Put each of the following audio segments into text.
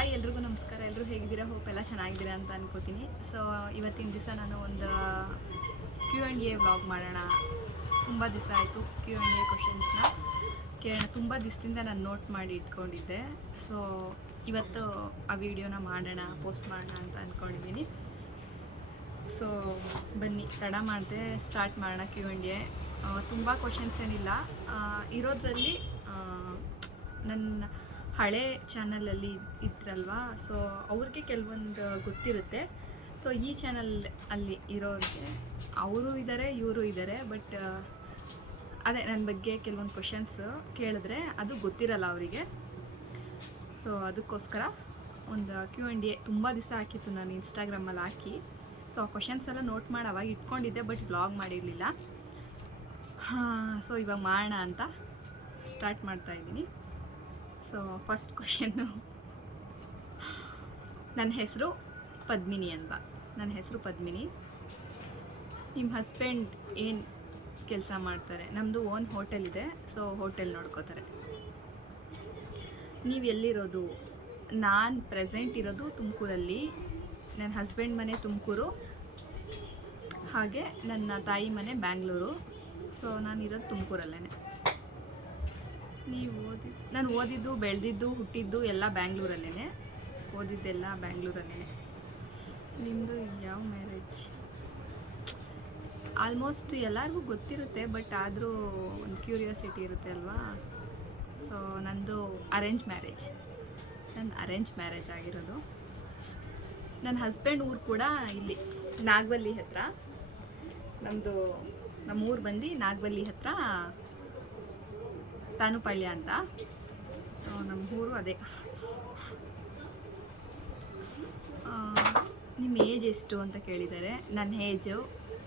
Hi ಎಲ್ರಿಗೂ ನಮಸ್ಕಾರ. ಎಲ್ಲರೂ ಹೇಗಿದ್ದೀರಾ? ಹೋಪ್ ಎಲ್ಲ ಚೆನ್ನಾಗಿದ್ದೀರಾ ಅಂತ ಅನ್ಕೋತೀನಿ. ಸೊ ಇವತ್ತಿನ ದಿವಸ ನಾನು ಒಂದು Q&A ವ್ಲಾಗ್ ಮಾಡೋಣ. ತುಂಬ ದಿವಸ ಆಯಿತು Q&A ಕ್ವಶನ್ಸ್ನ ಕೇಳೋಣ. ತುಂಬ ದಿವಸದಿಂದ ನಾನು ನೋಟ್ ಮಾಡಿ ಇಟ್ಕೊಂಡಿದ್ದೆ. ಸೊ ಇವತ್ತು ಆ ವಿಡಿಯೋನ ಮಾಡೋಣ, ಪೋಸ್ಟ್ ಮಾಡೋಣ ಅಂತ ಅಂದ್ಕೊಂಡಿದ್ದೀನಿ. ಸೊ ಬನ್ನಿ, ತಡ ಮಾಡಿದೆ, ಸ್ಟಾರ್ಟ್ ಮಾಡೋಣ Q&A. ತುಂಬ ಕ್ವಶನ್ಸ್ ಏನಿಲ್ಲ ಇರೋದ್ರಲ್ಲಿ. ನನ್ನ ಹಳೆ ಚಾನಲಲ್ಲಿ ಇದ್ರಲ್ವ, ಸೊ ಅವ್ರಿಗೆ ಕೆಲವೊಂದು ಗೊತ್ತಿರುತ್ತೆ. ಸೊ ಈ ಚಾನಲ್ ಅಲ್ಲಿ ಇರೋರಿಗೆ ಅವರು ಇದ್ದಾರೆ, ಇವರು ಇದ್ದಾರೆ, ಬಟ್ ಅದೇ ನನ್ನ ಬಗ್ಗೆ ಕೆಲವೊಂದು ಕ್ವಶನ್ಸ್ ಕೇಳಿದ್ರೆ ಅದು ಗೊತ್ತಿರಲ್ಲ ಅವರಿಗೆ. ಸೊ ಅದಕ್ಕೋಸ್ಕರ ಒಂದು Q&A ತುಂಬ ದಿವಸ ಹಾಕಿತ್ತು ನಾನು ಇನ್ಸ್ಟಾಗ್ರಾಮಲ್ಲಿ ಹಾಕಿ. ಸೊ ಆ ಕ್ವಶನ್ಸ್ ಎಲ್ಲ ನೋಟ್ ಮಾಡಿ ಅವಾಗ ಇಟ್ಕೊಂಡಿದ್ದೆ, ಬಟ್ ವ್ಲಾಗ್ ಮಾಡಿರಲಿಲ್ಲ. ಸೊ ಇವಾಗ ಮಾಡೋಣ ಅಂತ ಸ್ಟಾರ್ಟ್ ಮಾಡ್ತಾಯಿದ್ದೀನಿ. ಸೊ ಫಸ್ಟ್ ಕ್ವಶನ್ನು, ನನ್ನ ಹೆಸರು ಪದ್ಮಿನಿ ಅಂತ. ನನ್ನ ಹೆಸರು ಪದ್ಮಿನಿ. ನಿಮ್ಮ ಹಸ್ಬೆಂಡ್ ಏನು ಕೆಲಸ ಮಾಡ್ತಾರೆ? ನಮ್ಮದು ಓನ್ ಹೋಟೆಲ್ ಇದೆ, ಸೊ ಹೋಟೆಲ್ ನೋಡ್ಕೋತಾರೆ. ನೀವು ಎಲ್ಲಿರೋದು? ನಾನು ಪ್ರೆಸೆಂಟ್ ಇರೋದು ತುಮಕೂರಲ್ಲಿ. ನನ್ನ ಹಸ್ಬೆಂಡ್ ಮನೆ ತುಮಕೂರು, ಹಾಗೆ ನನ್ನ ತಾಯಿ ಮನೆ ಬ್ಯಾಂಗ್ಳೂರು. ಸೊ ನಾನು ಇರೋದು ತುಮಕೂರಲ್ಲೇ. ನೀವು ನಾನು ಓದಿದ್ದು, ಬೆಳೆದಿದ್ದು, ಹುಟ್ಟಿದ್ದು ಎಲ್ಲ ಬ್ಯಾಂಗ್ಳೂರಲ್ಲೇ. ಓದಿದ್ದೆಲ್ಲ ಬ್ಯಾಂಗ್ಳೂರಲ್ಲೇ. ನಿಮ್ಮದು ಯಾವ ಮ್ಯಾರೇಜ್? ಆಲ್ಮೋಸ್ಟ್ ಎಲ್ಲರಿಗೂ ಗೊತ್ತಿರುತ್ತೆ, ಬಟ್ ಆದರೂ ಒಂದು ಕ್ಯೂರಿಯಾಸಿಟಿ ಇರುತ್ತೆ ಅಲ್ವಾ. ಸೊ ನಂದು ಅರೇಂಜ್ ಮ್ಯಾರೇಜ್. ನನ್ನ ಅರೇಂಜ್ ಮ್ಯಾರೇಜ್ ಆಗಿರೋದು. ನನ್ನ ಹಸ್ಬೆಂಡ್ ಊರು ಕೂಡ ಇಲ್ಲಿ ನಾಗವಲ್ಲಿ ಹತ್ರ. ನಮ್ಮೂರು ಬಂದು ನಾಗವಲ್ಲಿ ಹತ್ರ ತಾನುಪಳ್ಯ ಅಂತ. ನಮ್ಮ ಊರು ಅದೇ. ನಿಮ್ಮ ಏಜ್ ಎಷ್ಟು ಅಂತ ಕೇಳಿದ್ದಾರೆ. ನನ್ನ ಏಜು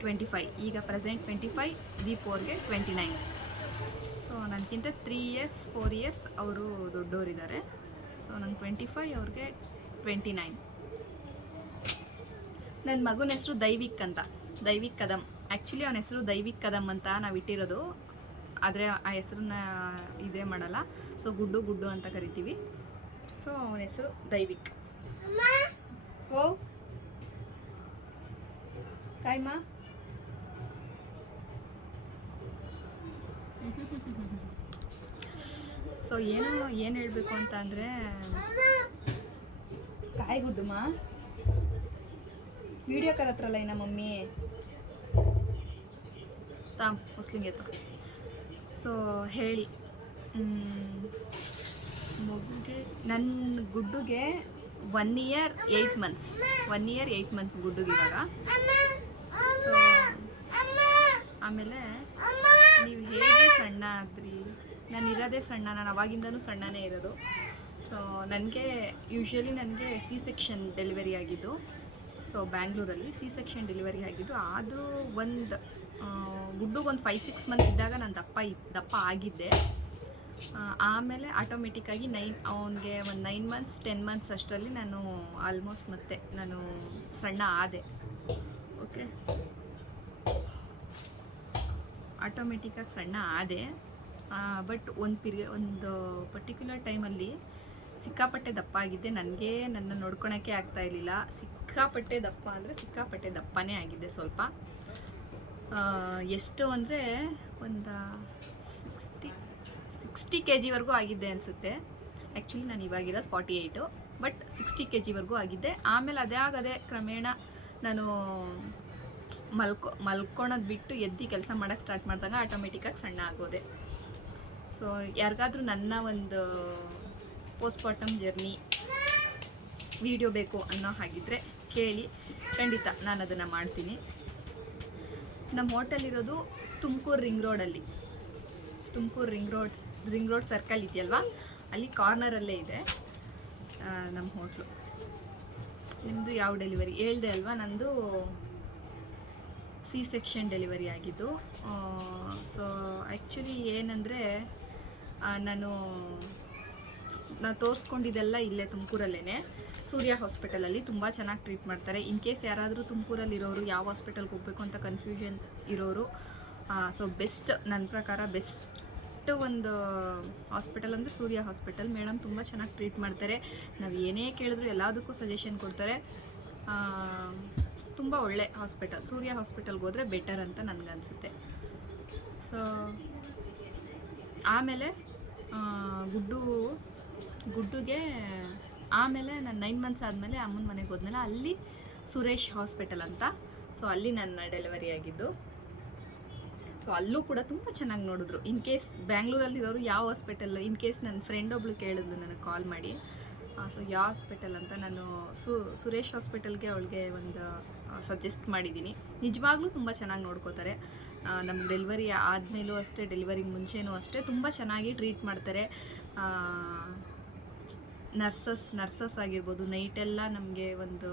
25. ಈಗ ಪ್ರೆಸೆಂಟ್ 25, ದೀಪ್ ಅವ್ರಿಗೆ 29. ಸೊ ನನಗಿಂತ 3 ಇಯರ್ಸ್ 4 ಇಯರ್ಸ್ ಅವರು ದೊಡ್ಡವರಿದ್ದಾರೆ. ಸೊ ನನಗೆ 25, ಅವ್ರಿಗೆ 29. ನನ್ನ ಮಗನ ಹೆಸರು ದೈವಿಕ್ ಅಂತ, ದೈವಿಕ್ ಕದಮ್. ಆ್ಯಕ್ಚುಲಿ ಅವನ ಹೆಸರು ದೈವಿಕ್ ಕದಮ್ ಅಂತ ನಾವು ಇಟ್ಟಿರೋದು, ಆದರೆ ಆ ಹೆಸರನ್ನ ಇದೇ ಮಾಡಲ್ಲ. ಸೊ ಗುಡ್ಡು ಅಂತ ಕರಿತೀವಿ. ಸೊ ಅವನ ಹೆಸರು ದೈವಿಕ್. ಓ ಕಾಯ್ಮ. ಸೊ ಏನು ಹೇಳಬೇಕು ಅಂತ ಅಂದರೆ, ಕಾಯಿ ಗುಡ್ಡುಮ್ಮ ವಿಡಿಯೋ ಕರತ್ರಲ್ಲ ಇನ್ನ ಮಮ್ಮಿ ತಾಮ್ ಮುಸ್ಲಿಂಗೆ ತ. ಸೊ ಹೇಳಿ, ಮಗುಗೆ, ನನ್ನ ಗುಡ್ಡುಗೆ 1 ಇಯರ್ 8 ಮಂತ್ಸ್. 1 ಇಯರ್ 8 ಮಂತ್ಸ್ ಗುಡ್ಡುಗೆ ಇವಾಗ. ಸೊ ಆಮೇಲೆ ನೀವು ಹೇಗೆ ಸಣ್ಣ ಆದ್ರಿ? ನಾನು ಇರೋದೇ ಸಣ್ಣ, ನಾನು ಅವಾಗಿಂದನೂ ಸಣ್ಣನೇ ಇರೋದು. ಸೊ ನನಗೆ ಯೂಶ್ವಲಿ ನನಗೆ ಸಿ ಸೆಕ್ಷನ್ ಡೆಲಿವರಿ ಆಗಿದ್ದು. ಸೊ ಬ್ಯಾಂಗ್ಳೂರಲ್ಲಿ ಸಿ ಸೆಕ್ಷನ್ ಡೆಲಿವರಿ ಆಗಿದ್ದು. ಆದರೂ ಒಂದು ಗುಡ್ಡುಗೆ ಒಂದು 5-6 ಮಂತ್ ಇದ್ದಾಗ ನಾನು ದಪ್ಪ ಆಗಿದ್ದೆ. ಆಮೇಲೆ ಆಟೋಮೆಟಿಕ್ಕಾಗಿ ಅವನಿಗೆ ಒಂದು 9 ಮಂತ್ಸ್ 10 ಮಂತ್ಸ್ ಅಷ್ಟರಲ್ಲಿ ನಾನು ಆಲ್ಮೋಸ್ಟ್ ಮತ್ತೆ ನಾನು ಸಣ್ಣ ಆದೆ. ಓಕೆ, ಆಟೋಮೆಟಿಕ್ಕಾಗಿ ಸಣ್ಣ ಆದೆ. ಬಟ್ ಒಂದು ಪರ್ಟಿಕ್ಯುಲರ್ ಟೈಮಲ್ಲಿ ಸಿಕ್ಕಾಪಟ್ಟೆ ದಪ್ಪ ಆಗಿದ್ದೆ. ನನಗೆ ನನ್ನ ನೋಡ್ಕೊಳಕ್ಕೆ ಆಗ್ತಾ ಇರಲಿಲ್ಲ. ಸಿಕ್ಕಾಪಟ್ಟೆ ದಪ್ಪ ಅಂದರೆ ಸಿಕ್ಕಾಪಟ್ಟೆ ದಪ್ಪನೇ ಆಗಿದ್ದೆ. ಸ್ವಲ್ಪ ಎಷ್ಟು ಅಂದರೆ ಒಂದು 60 kg ಆಗಿದ್ದೆ ಅನಿಸುತ್ತೆ. ಆ್ಯಕ್ಚುಲಿ ನಾನು ಇವಾಗಿರೋದು 48, ಬಟ್ 60 kg ಆಗಿದ್ದೆ. ಆಮೇಲೆ ಅದೇ ಕ್ರಮೇಣ ನಾನು ಮಲ್ಕೊಳೋದು ಬಿಟ್ಟು ಎದ್ದು ಕೆಲಸ ಮಾಡೋಕ್ಕೆ ಸ್ಟಾರ್ಟ್ ಮಾಡಿದಾಗ ಆಟೋಮೆಟಿಕ್ಕಾಗಿ ಸಣ್ಣ ಆಗೋದೆ. ಸೊ ಯಾರಿಗಾದ್ರೂ ನನ್ನ ಒಂದು ಪೋಸ್ಟ್ಮಾರ್ಟಮ್ ಜರ್ನಿ ವಿಡಿಯೋ ಬೇಕು ಅನ್ನೋ ಹಾಗಿದ್ರೆ ಕೇಳಿ, ಖಂಡಿತ ನಾನು ಅದನ್ನು ಮಾಡ್ತೀನಿ. ನಮ್ಮ ಹೋಟೆಲ್ ಇರೋದು ತುಮಕೂರು ರಿಂಗ್ ರೋಡಲ್ಲಿ. ತುಮಕೂರು ರಿಂಗ್ ರೋಡ್ ಸರ್ಕಲ್ ಇದೆಯಲ್ವಾ, ಅಲ್ಲಿ ಕಾರ್ನರಲ್ಲೇ ಇದೆ ನಮ್ಮ ಹೋಟ್ಲು. ನಿಮ್ಮದು ಯಾವ ಡೆಲಿವರಿ ಹೇಳ್ದೆ ಅಲ್ವಾ? ನಂದು ಸಿ ಸೆಕ್ಷನ್ ಡೆಲಿವರಿ ಆಗಿದ್ದು. ಸೊ ಆ್ಯಕ್ಚುಲಿ ಏನಂದರೆ, ನಾನು ತೋರಿಸ್ಕೊಂಡಿದ್ದೆಲ್ಲ ಇಲ್ಲೇ ತುಮಕೂರಲ್ಲೇ, ಸೂರ್ಯ ಹಾಸ್ಪಿಟಲಲ್ಲಿ. ತುಂಬ ಚೆನ್ನಾಗಿ ಟ್ರೀಟ್ ಮಾಡ್ತಾರೆ. ಇನ್ ಕೇಸ್ ಯಾರಾದರೂ ತುಮಕೂರಲ್ಲಿರೋರು ಯಾವ ಹಾಸ್ಪಿಟಲ್ಗೆ ಹೋಗಬೇಕು ಅಂತ ಕನ್ಫ್ಯೂಷನ್ ಇರೋರು, ಸೊ ಬೆಸ್ಟ್, ನನ್ನ ಪ್ರಕಾರ ಬೆಸ್ಟ್ ಬೆಸ್ಟ್ ಒಂದು ಹಾಸ್ಪಿಟಲ್ ಅಂದರೆ ಸೂರ್ಯ ಹಾಸ್ಪಿಟಲ್. ಮೇಡಮ್ ತುಂಬ ಚೆನ್ನಾಗಿ ಟ್ರೀಟ್ ಮಾಡ್ತಾರೆ. ನಾವು ಏನೇ ಕೇಳಿದ್ರು ಎಲ್ಲದಕ್ಕೂ ಸಜೆಷನ್ ಕೊಡ್ತಾರೆ. ತುಂಬ ಒಳ್ಳೆ ಹಾಸ್ಪಿಟಲ್. ಸೂರ್ಯ ಹಾಸ್ಪಿಟಲ್ಗೆ ಹೋದರೆ ಬೆಟರ್ ಅಂತ ನನಗನ್ಸುತ್ತೆ. ಸೊ ಆಮೇಲೆ ಗುಡ್ಡುಗೆ ಆಮೇಲೆ ನಾನು 9 ಮಂತ್ಸ್ ಆದಮೇಲೆ ಅಮ್ಮನ ಮನೆಗೆ ಹೋದ್ಮೇಲೆ ಅಲ್ಲಿ ಸುರೇಶ್ ಹಾಸ್ಪಿಟಲ್ ಅಂತ, ಸೊ ಅಲ್ಲಿ ನನ್ನ ಡೆಲಿವರಿ ಆಗಿದ್ದು. ಸೊ ಅಲ್ಲೂ ಕೂಡ ತುಂಬ ಚೆನ್ನಾಗಿ ನೋಡಿದ್ರು. ಇನ್ ಕೇಸ್ ಬ್ಯಾಂಗ್ಳೂರಲ್ಲಿರೋರು ಯಾವ ಹಾಸ್ಪಿಟಲ್, ಇನ್ ಕೇಸ್ ನನ್ನ ಫ್ರೆಂಡ್ ಒಬ್ಳು ಕೇಳಿದ್ಲು ನನಗೆ ಕಾಲ್ ಮಾಡಿ, ಸೊ ಯಾವ ಹಾಸ್ಪಿಟಲ್ ಅಂತ ನಾನು ಸುರೇಶ್ ಹಾಸ್ಪಿಟಲ್ಗೆ ಅವಳಿಗೆ ಒಂದು ಸಜೆಸ್ಟ್ ಮಾಡಿದ್ದೀನಿ. ನಿಜವಾಗ್ಲೂ ತುಂಬ ಚೆನ್ನಾಗಿ ನೋಡ್ಕೋತಾರೆ. ನಮ್ಮ ಡೆಲಿವರಿ ಆದಮೇಲೂ ಅಷ್ಟೇ, ಡೆಲಿವರಿ ಮುಂಚೆನೂ ಅಷ್ಟೇ ತುಂಬ ಚೆನ್ನಾಗಿ ಟ್ರೀಟ್ ಮಾಡ್ತಾರೆ. ನರ್ಸಸ್ ಆಗಿರ್ಬೋದು, ನೈಟೆಲ್ಲ ನಮಗೆ ಒಂದು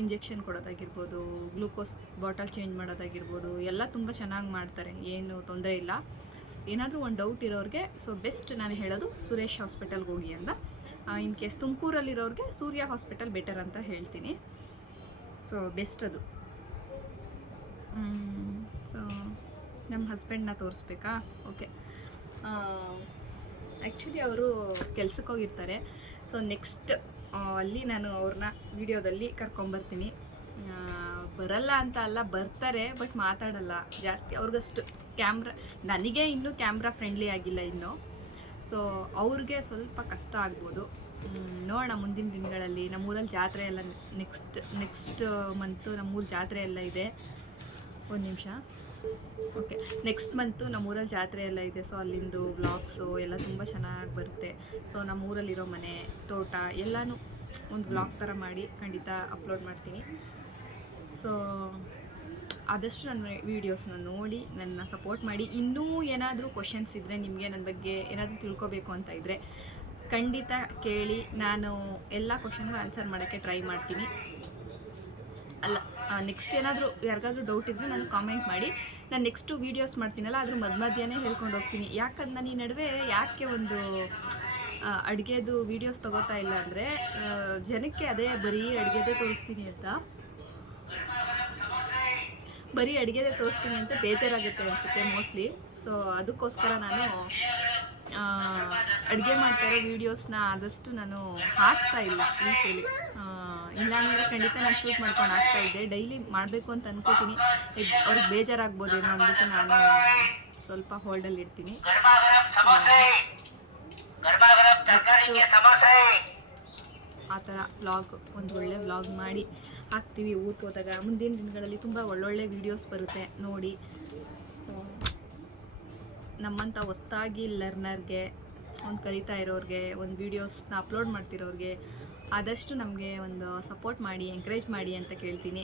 ಇಂಜೆಕ್ಷನ್ ಕೊಡೋದಾಗಿರ್ಬೋದು, ಗ್ಲೂಕೋಸ್ ಬಾಟಲ್ ಚೇಂಜ್ ಮಾಡೋದಾಗಿರ್ಬೋದು, ಎಲ್ಲ ತುಂಬ ಚೆನ್ನಾಗಿ ಮಾಡ್ತಾರೆ. ಏನು ತೊಂದರೆ ಇಲ್ಲ. ಏನಾದರೂ ಒಂದು ಡೌಟ್ ಇರೋರಿಗೆ ಸೊ ಬೆಸ್ಟ್ ನಾನು ಹೇಳೋದು ಸುರೇಶ್ ಹಾಸ್ಪಿಟಲ್ಗೆ ಹೋಗಿ ಅಂತ. ಇನ್ ಕೇಸ್ ತುಮಕೂರಲ್ಲಿರೋರಿಗೆ ಸೂರ್ಯ ಹಾಸ್ಪಿಟಲ್ ಬೆಟರ್ ಅಂತ ಹೇಳ್ತೀನಿ. ಸೊ ಬೆಸ್ಟ್ ಅದು. ಸೊ ನಮ್ಮ ಹಸ್ಬೆಂಡ್ನ ತೋರಿಸ್ಬೇಕಾ? ಓಕೆ. ಆ್ಯಕ್ಚುಲಿ ಅವರು ಕೆಲ್ಸಕ್ಕೆ ಹೋಗಿರ್ತಾರೆ. ಸೊ ನೆಕ್ಸ್ಟ್ ಅಲ್ಲಿ ನಾನು ಅವ್ರನ್ನ ವಿಡಿಯೋದಲ್ಲಿ ಕರ್ಕೊಂಬರ್ತೀನಿ. ಬರಲ್ಲ ಅಂತ ಅಲ್ಲ, ಬರ್ತಾರೆ, ಬಟ್ ಮಾತಾಡಲ್ಲ ಜಾಸ್ತಿ. ಅವ್ರಿಗಷ್ಟು ಕ್ಯಾಮ್ರಾ, ನನಗೆ ಇನ್ನೂ ಕ್ಯಾಮ್ರಾ ಫ್ರೆಂಡ್ಲಿ ಆಗಿಲ್ಲ ಇನ್ನೂ. ಸೊ ಅವ್ರಿಗೆ ಸ್ವಲ್ಪ ಕಷ್ಟ ಆಗ್ಬೋದು. ನೋಡೋಣ ಮುಂದಿನ ದಿನಗಳಲ್ಲಿ. ನಮ್ಮೂರಲ್ಲಿ ಜಾತ್ರೆ ಎಲ್ಲ ನೆಕ್ಸ್ಟ್ ಮಂತು ನಮ್ಮೂರ ಜಾತ್ರೆ ಎಲ್ಲ ಇದೆ. ಒಂದು ನಿಮಿಷ. ಓಕೆ, ನೆಕ್ಸ್ಟ್ ಮಂತು ನಮ್ಮೂರಲ್ಲಿ ಜಾತ್ರೆ ಎಲ್ಲ ಇದೆ. ಸೊ ಅಲ್ಲಿಂದು ವ್ಲಾಗ್ಸು ಎಲ್ಲ ತುಂಬ ಚೆನ್ನಾಗಿ ಬರುತ್ತೆ. ಸೊ ನಮ್ಮೂರಲ್ಲಿರೋ ಮನೆ, ತೋಟ ಎಲ್ಲನೂ ಒಂದು ವ್ಲಾಗ್ ಥರ ಮಾಡಿ ಖಂಡಿತ ಅಪ್ಲೋಡ್ ಮಾಡ್ತೀನಿ. ಸೊ ಆದಷ್ಟು ನನ್ನ ವೀಡಿಯೋಸ್ನ ನೋಡಿ ನನ್ನ ಸಪೋರ್ಟ್ ಮಾಡಿ. ಇನ್ನೂ ಏನಾದರೂ ಕ್ವಶನ್ಸ್ ಇದ್ದರೆ, ನಿಮಗೆ ನನ್ನ ಬಗ್ಗೆ ಏನಾದರೂ ತಿಳ್ಕೊಬೇಕು ಅಂತ ಇದ್ದರೆ ಖಂಡಿತ ಕೇಳಿ. ನಾನು ಎಲ್ಲ ಕ್ವಶನ್ಗೂ ಆನ್ಸರ್ ಮಾಡೋಕ್ಕೆ ಟ್ರೈ ಮಾಡ್ತೀನಿ. ಅಲ್ಲ, ನೆಕ್ಸ್ಟ್ ಏನಾದರೂ ಯಾರಿಗಾದ್ರೂ ಡೌಟ್ ಇದ್ದರೆ ನನಗೆ ಕಾಮೆಂಟ್ ಮಾಡಿ. ನಾನು ನೆಕ್ಸ್ಟು ವೀಡಿಯೋಸ್ ಮಾಡ್ತೀನಲ್ಲ, ಅದ್ರ ಮಧ್ಯನೇ ಹೇಳ್ಕೊಂಡು ಹೋಗ್ತೀನಿ. ಯಾಕಂದ್ರೆ ನಾನು ಈ ನಡುವೆ ಯಾಕೆ ಒಂದು ಅಡುಗೆದು ವೀಡಿಯೋಸ್ ತೊಗೋತಾ ಇಲ್ಲ ಅಂದರೆ, ಜನಕ್ಕೆ ಅದೇ ಬರೀ ಅಡುಗೆದೇ ತೋರಿಸ್ತೀನಿ ಅಂತ ಬೇಜಾರಾಗುತ್ತೆ ಅನಿಸುತ್ತೆ ಮೋಸ್ಟ್ಲಿ. ಸೊ ಅದಕ್ಕೋಸ್ಕರ ನಾನು ಅಡುಗೆ ಮಾಡ್ತಾಯಿರೋ ವೀಡಿಯೋಸ್ನ ಆದಷ್ಟು ನಾನು ಹಾಕ್ತಾ ಇಲ್ಲ ಯೂಶ್ವಲಿ. ಇಲ್ಲಾಂದರೆ ಖಂಡಿತ ನಾನು ಶೂಟ್ ಮಾಡ್ಕೊಂಡು ಹಾಕ್ತಾಯಿದ್ದೆ. ಡೈಲಿ ಮಾಡಬೇಕು ಅಂತ ಅನ್ಕೋತೀನಿ. ಅವ್ರಿಗೆ ಬೇಜಾರಾಗ್ಬೋದೇನೋ ಅಂದ್ಬಿಟ್ಟು ನಾನು ಸ್ವಲ್ಪ ಹೋಲ್ಡಲ್ಲಿ ಇಡ್ತೀನಿ. ಆ ಥರ ವ್ಲಾಗ್, ಒಂದು ಒಳ್ಳೆ ವ್ಲಾಗ್ ಮಾಡಿ ಹಾಕ್ತೀವಿ ಊಟಕ್ಕೆ ಹೋದಾಗ. ಮುಂದಿನ ದಿನಗಳಲ್ಲಿ ತುಂಬ ಒಳ್ಳೊಳ್ಳೆ ವೀಡಿಯೋಸ್ ಬರುತ್ತೆ ನೋಡಿ. ನಮ್ಮಂಥ ಹೊಸ್ದಾಗಿ ಲರ್ನರ್ಗೆ, ಒಂದು ಕಲಿತಾ ಇರೋರಿಗೆ, ಒಂದು ವೀಡಿಯೋಸ್ನ ಅಪ್ಲೋಡ್ ಮಾಡ್ತಿರೋರಿಗೆ ಆದಷ್ಟು ನಮಗೆ ಒಂದು ಸಪೋರ್ಟ್ ಮಾಡಿ, ಎಂಕರೇಜ್ ಮಾಡಿ ಅಂತ ಕೇಳ್ತೀನಿ.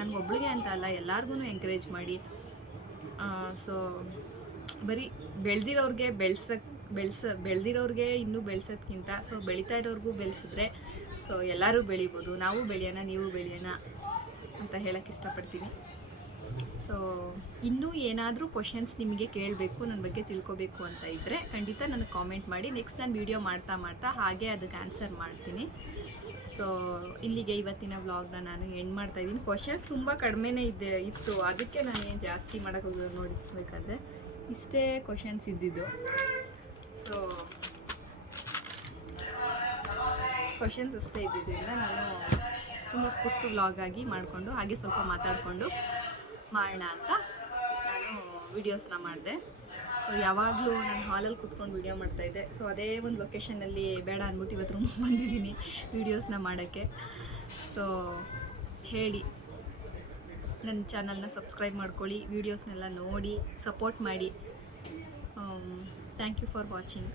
ನನಗೊಬ್ಳಿಗೆ ಅಂತ ಅಲ್ಲ, ಎಲ್ಲರಿಗೂ ಎಂಕರೇಜ್ ಮಾಡಿ. ಸೊ ಬರೀ ಬೆಳೆದಿರೋರಿಗೆ ಬೆಳೆದಿರೋರಿಗೆ ಇನ್ನೂ ಬೆಳೆಸೋದ್ಕಿಂತ ಸೊ ಬೆಳೀತಾ ಇರೋರಿಗೂ ಬೆಳೆಸಿದ್ರೆ ಸೊ ಎಲ್ಲರೂ ಬೆಳಿಬೋದು. ನಾವು ಬೆಳೆಯೋಣ, ನೀವು ಬೆಳೆಯೋಣ ಅಂತ ಹೇಳೋಕ್ಕೆ ಇಷ್ಟಪಡ್ತೀನಿ. ಸೊ ಇನ್ನೂ ಏನಾದರೂ ಕ್ವಶನ್ಸ್ ನಿಮಗೆ ಕೇಳಬೇಕು, ನನ್ನ ಬಗ್ಗೆ ತಿಳ್ಕೊಬೇಕು ಅಂತ ಇದ್ದರೆ ಖಂಡಿತ ನನಗೆ ಕಾಮೆಂಟ್ ಮಾಡಿ. ನೆಕ್ಸ್ಟ್ ನಾನು ವೀಡಿಯೋ ಮಾಡ್ತಾ ಹಾಗೆ ಅದಕ್ಕೆ ಆನ್ಸರ್ ಮಾಡ್ತೀನಿ. ಸೊ ಇಲ್ಲಿಗೆ ಇವತ್ತಿನ ವ್ಲಾಗ್ನ ನಾನು ಎಂಡ್ ಮಾಡ್ತಾಯಿದ್ದೀನಿ. ಕ್ವಶನ್ಸ್ ತುಂಬ ಕಡಿಮೆನೇ ಇತ್ತು, ಅದಕ್ಕೆ ನಾನು ಏನು ಜಾಸ್ತಿ ಮಾಡೋಕ್ಕೋಗಿ ನೋಡಿಸ್ಬೇಕಾದ್ರೆ ಇಷ್ಟೇ ಕ್ವಶನ್ಸ್ ಇದ್ದಿದ್ದು. ಸೊ ಕ್ವಶನ್ಸ್ ಅಷ್ಟೇ ಇದ್ದಿದ್ದರಿಂದ ನಾನು ತುಂಬ ಪುಟ್ಟು ವ್ಲಾಗಾಗಿ ಮಾಡಿಕೊಂಡು ಹಾಗೆ ಸ್ವಲ್ಪ ಮಾತಾಡಿಕೊಂಡು ಮಾಡೋಣ ಅಂತ ನಾನು ವೀಡಿಯೋಸ್ನ ಮಾಡಿದೆ. ಯಾವಾಗಲೂ ನಾನು ಹಾಲಲ್ಲಿ ಕೂತ್ಕೊಂಡು ವೀಡಿಯೋ ಮಾಡ್ತಾಯಿದ್ದೆ. ಸೊ ಅದೇ ಒಂದು ಲೊಕೇಶನಲ್ಲಿ ಬೇಡ ಅಂದ್ಬಿಟ್ಟು ಇವತ್ತು ರೂಮಿಗೆ ಬಂದಿದ್ದೀನಿ ವೀಡಿಯೋಸ್ನ ಮಾಡೋಕ್ಕೆ. ಸೊ ಹೇಳಿ, ನನ್ನ ಚಾನಲ್ನ ಸಬ್ಸ್ಕ್ರೈಬ್ ಮಾಡ್ಕೊಳ್ಳಿ, ವೀಡಿಯೋಸ್ನೆಲ್ಲ ನೋಡಿ ಸಪೋರ್ಟ್ ಮಾಡಿ. Thank you for watching.